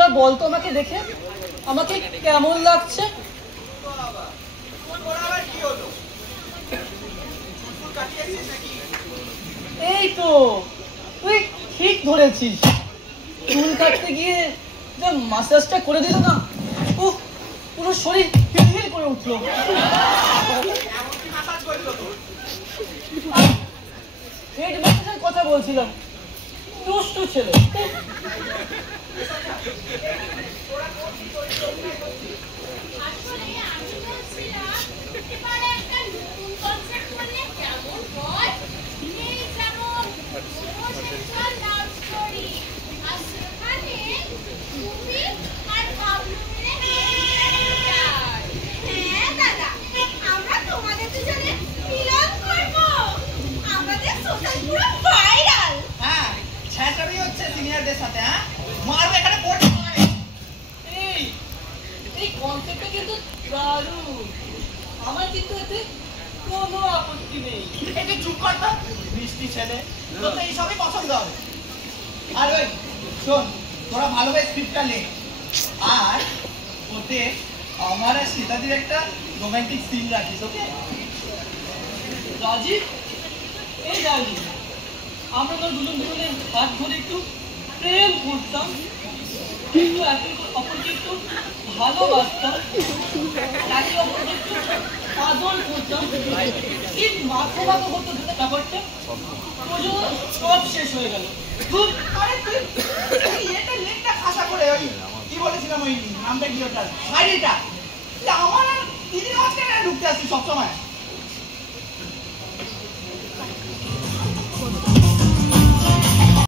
তোরা বলতো আমাকে দেখে আমাকে কেমন লাগছে? এই তো তুই ঠিক ধরেছিস, চুল কাটতে গিয়ে যা মাসাজটা করে দিল না, পুরো শরীর হিলহিল করে উঠলো। হেডমাস্টারের কথা বলছিলাম, দুষ্টু ছেলে। আমার কিন্তু এতে কোনো আপত্তি নেই। একটু চুপ কর তো, মিষ্টি ছেলে, তোর তো এইসবই পছন্দ হবে। আর ওই শোন, তোরা ভালোভাবে স্ক্রিপ্টটা লেখ, আর ওতে আমার আর সীতাদির একটা রোমান্টিক সিন রাখিস, ওকে? রাজীব, এই রাজীব, আমরা তো দুজনের হাত ধরে একটু প্রেম করতাম, কিন্তু একে অপরকে একটু ভালোবাসতাম, একে অপরকে একটু আদর করতাম, কি মাথা মাথা হতো ব্যাপারটা, সব শেষ হয়ে গেল। এটা লেখটা খাসা করে, ওই কি বলেছিলাম, ওই নামটা কি ওটা, শাড়িটা, আমার আর দিদির মাঝখানে ঢুকতে আসছি সবসময়।